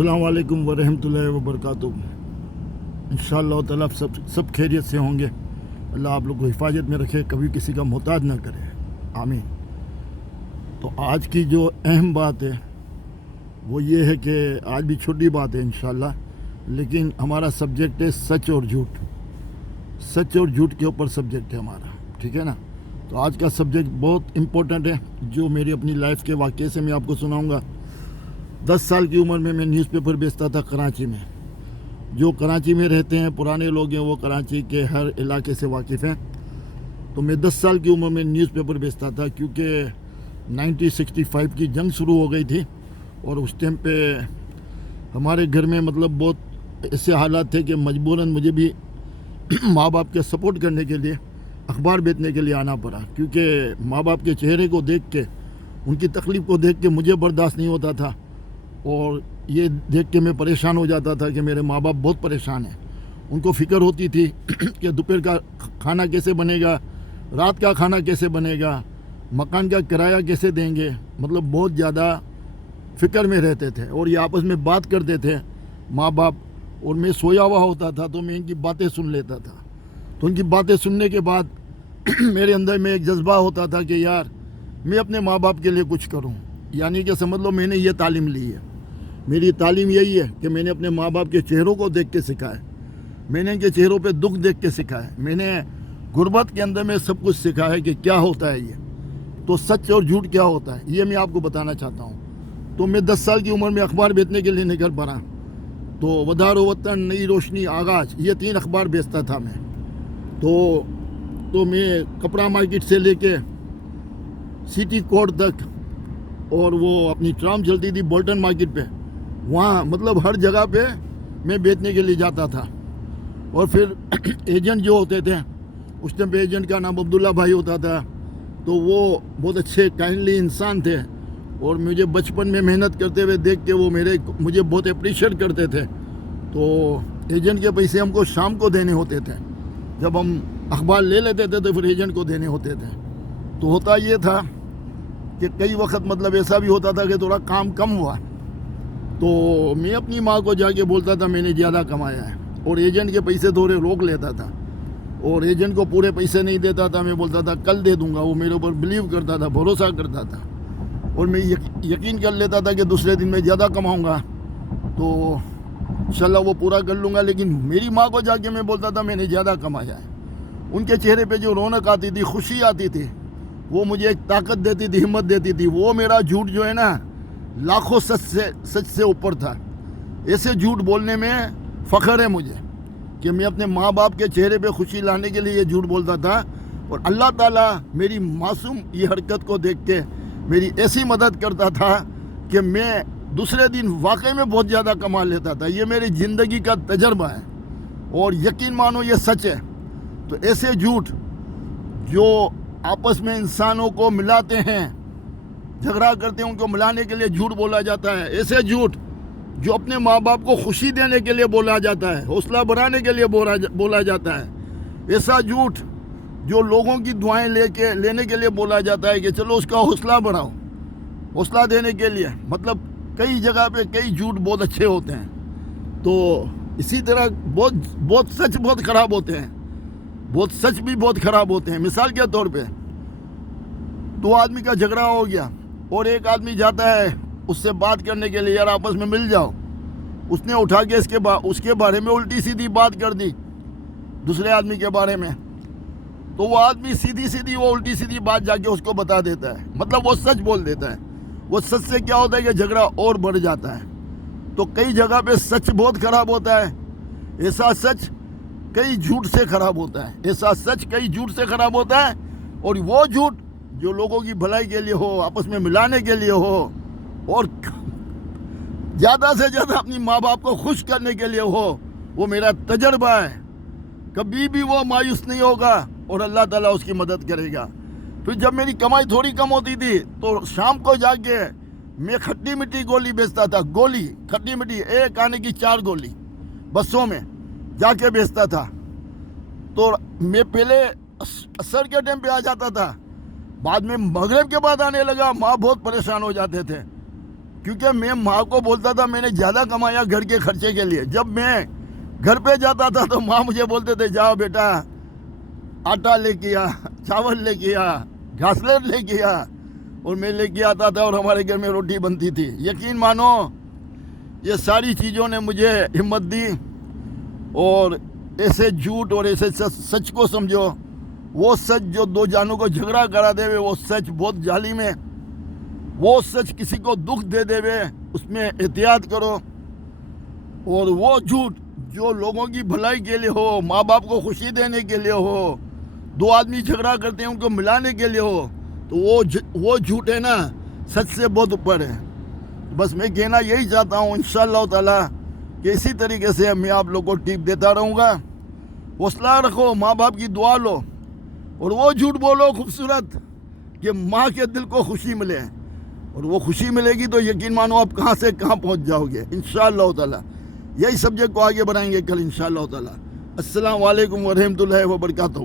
अस्सलाम वालेकुम वरहमतुल्लाहि वबरकातुहू। इंशाअल्लाह ताला सब खैरियत से होंगे। अल्लाह आप लोग को हिफाजत में रखे, कभी किसी का मोहताज ना करे, आमीन। तो आज की जो अहम बात है वो ये है कि आज भी छोटी बात है इंशाअल्लाह, लेकिन हमारा सब्जेक्ट है सच और झूठ। सच और झूठ के ऊपर सब्जेक्ट है हमारा, ठीक है ना। तो आज का सब्जेक्ट बहुत इम्पोर्टेंट है, जो मेरी अपनी लाइफ के वाक़े से मैं आपको सुनाऊंगा। 10 साल की उम्र में मैं न्यूज़पेपर बेचता था कराची में। जो कराची में रहते हैं पुराने लोग हैं, वो कराची के हर इलाके से वाकिफ़ हैं। तो मैं 10 साल की उम्र में न्यूज़पेपर बेचता था, क्योंकि 1965 की जंग शुरू हो गई थी और उस टाइम पे हमारे घर में मतलब बहुत ऐसे हालात थे कि मजबूरन मुझे भी माँ बाप के सपोर्ट करने के लिए अखबार बेचने के लिए आना पड़ा, क्योंकि माँ बाप के चेहरे को देख के, उनकी तकलीफ़ को देख के मुझे बर्दाश्त नहीं होता था और ये देख के मैं परेशान हो जाता था कि मेरे माँ बाप बहुत परेशान हैं। उनको फ़िक्र होती थी कि दोपहर का खाना कैसे बनेगा, रात का खाना कैसे बनेगा, मकान का किराया कैसे देंगे, मतलब बहुत ज़्यादा फ़िक्र में रहते थे। और ये आपस में बात करते थे माँ बाप, और मैं सोया हुआ होता था तो मैं इनकी बातें सुन लेता था। तो उनकी बातें सुनने के बाद मेरे अंदर में एक जज्बा होता था कि यार मैं अपने माँ बाप के लिए कुछ करूं। यानी कि समझ लो मैंने ये तालीम ली है। मेरी तालीम यही है कि मैंने अपने माँ बाप के चेहरों को देख के सीखा है, मैंने इनके चेहरों पे दुख देख के सीखा है, मैंने गुर्बत के अंदर में सब कुछ सीखा है कि क्या होता है ये। तो सच और झूठ क्या होता है ये मैं आपको बताना चाहता हूँ। तो मैं 10 साल की उम्र में अखबार बेचने के लिए निकल पड़ा। तो वदारो वतन, नई रोशनी, आगाज, ये 3 अखबार बेचता था मैं। तो मैं कपड़ा मार्केट से लेके सिटी कोर्ट तक, और वो अपनी ट्राम चलती थी बोल्टन मार्केट पे, वहाँ मतलब हर जगह पे मैं बेचने के लिए जाता था। और फिर एजेंट जो होते थे, उस टाइम पे एजेंट का नाम अब्दुल्ला भाई होता था। तो वो बहुत अच्छे काइंडली इंसान थे, और मुझे बचपन में मेहनत करते हुए देख के वो मुझे बहुत अप्रिशिएट करते थे। तो एजेंट के पैसे हमको शाम को देने होते थे, जब हम अखबार ले लेते थे तो फिर एजेंट को देने होते थे। तो होता ये था कि कई वक्त मतलब ऐसा भी होता था कि थोड़ा काम कम हुआ तो मैं अपनी माँ को जाके बोलता था मैंने ज़्यादा कमाया है, और एजेंट के पैसे थोड़े रोक लेता था, और एजेंट को पूरे पैसे नहीं देता था। मैं बोलता था कल दे दूंगा। वो मेरे ऊपर बिलीव करता था, भरोसा करता था, और मैं यकीन कर लेता था कि दूसरे दिन मैं ज़्यादा कमाऊँगा तो इंशाल्लाह वो पूरा कर लूँगा। लेकिन मेरी माँ को जाके मैं बोलता था मैंने ज़्यादा कमाया है। उनके चेहरे पे जो रौनक आती थी, खुशी आती थी, वो मुझे एक ताकत देती थी, हिम्मत देती थी। वो मेरा झूठ जो है ना, लाखों सच से ऊपर था। ऐसे झूठ बोलने में फ़ख्र है मुझे कि मैं अपने माँ बाप के चेहरे पे खुशी लाने के लिए ये झूठ बोलता था। और अल्लाह ताला मेरी मासूम ये हरकत को देख के मेरी ऐसी मदद करता था कि मैं दूसरे दिन वाकई में बहुत ज़्यादा कमा लेता था। ये मेरी ज़िंदगी का तजर्बा है, और यकीन मानो ये सच है। तो ऐसे झूठ जो आपस में इंसानों को मिलाते हैं, झगड़ा करते हैं, उनको मिलाने के लिए झूठ बोला जाता है। ऐसे झूठ जो अपने माँ बाप को खुशी देने के लिए बोला जाता है, हौसला बढ़ाने के लिए बोला जाता है। ऐसा झूठ जो लोगों की दुआएं लेने के लिए बोला जाता है कि चलो उसका हौसला बढ़ाओ, हौसला देने के लिए। मतलब कई जगह पे कई झूठ बहुत अच्छे होते हैं। तो इसी तरह बहुत सच बहुत ख़राब होते हैं, बहुत सच भी बहुत ख़राब होते हैं। मिसाल के तौर पे 2 आदमी का झगड़ा हो गया और एक आदमी जाता है उससे बात करने के लिए, यार आपस में मिल जाओ। उसने उठा के उसके बारे में उल्टी सीधी बात कर दी दूसरे आदमी के बारे में। तो वो आदमी सीधी वो उल्टी सीधी बात जाके उसको बता देता है, मतलब वो सच बोल देता है। वो सच से क्या होता है कि झगड़ा और बढ़ जाता है। तो कई जगह पे सच बहुत ख़राब होता है। ऐसा सच कई झूठ से ख़राब होता है, ऐसा सच कई झूठ से ख़राब होता है। और वो झूठ जो लोगों की भलाई के लिए हो, आपस में मिलाने के लिए हो, और ज़्यादा से ज़्यादा अपनी माँ बाप को खुश करने के लिए हो, वो मेरा तजर्बा है। कभी भी वो मायूस नहीं होगा और अल्लाह ताला उसकी मदद करेगा। फिर जब मेरी कमाई थोड़ी कम होती थी तो शाम को जाके मैं खट्टी मीठी गोली बेचता था। गोली, खट्टी मीठी, एक आने की 4 गोली बसों में जाके बेचता था। तो मैं पहले असर के टाइम पे आ जाता था, बाद में मगरिब के बाद आने लगा। माँ बहुत परेशान हो जाते थे کیونکہ میں ماں کو بولتا تھا میں نے زیادہ کمایا گھر کے خرچے کے لیے. جب میں گھر پہ جاتا تھا تو ماں مجھے بولتے تھے جاؤ بیٹا آٹا لے کے آ, چاول لے کے آ, گھاسلر لے کے آ, اور میں لے کے آتا تھا اور ہمارے گھر میں روٹی بنتی تھی. یقین مانو یہ ساری چیزوں نے مجھے ہمت دی. اور ایسے جھوٹ اور ایسے سچ کو سمجھو. وہ سچ جو دو جانوں کو جھگڑا کرا دے وہ سچ بہت ظالم ہے. وہ سچ کسی کو دکھ دے دے اس میں احتیاط کرو. اور وہ جھوٹ جو لوگوں کی بھلائی کے لیے ہو, ماں باپ کو خوشی دینے کے لیے ہو, دو آدمی جھگڑا کرتے ہیں ان کو ملانے کے لیے ہو, تو وہ جھوٹ ہے نا سچ سے بہت اوپر ہے. بس میں کہنا یہی چاہتا ہوں انشاءاللہ تعالیٰ کہ اسی طریقے سے میں آپ لوگ کو ٹپ دیتا رہوں گا. حوصلہ رکھو, ماں باپ کی دعا لو, اور وہ جھوٹ بولو خوبصورت کہ ماں کے دل کو خوشی ملے. اور وہ خوشی ملے گی تو یقین مانو آپ کہاں سے کہاں پہنچ جاؤ گے انشاءاللہ تعالیٰ. یہی سبجیکٹ کو آگے بڑھائیں گے کل انشاءاللہ تعالیٰ. السلام علیکم ورحمۃ اللہ وبرکاتہ.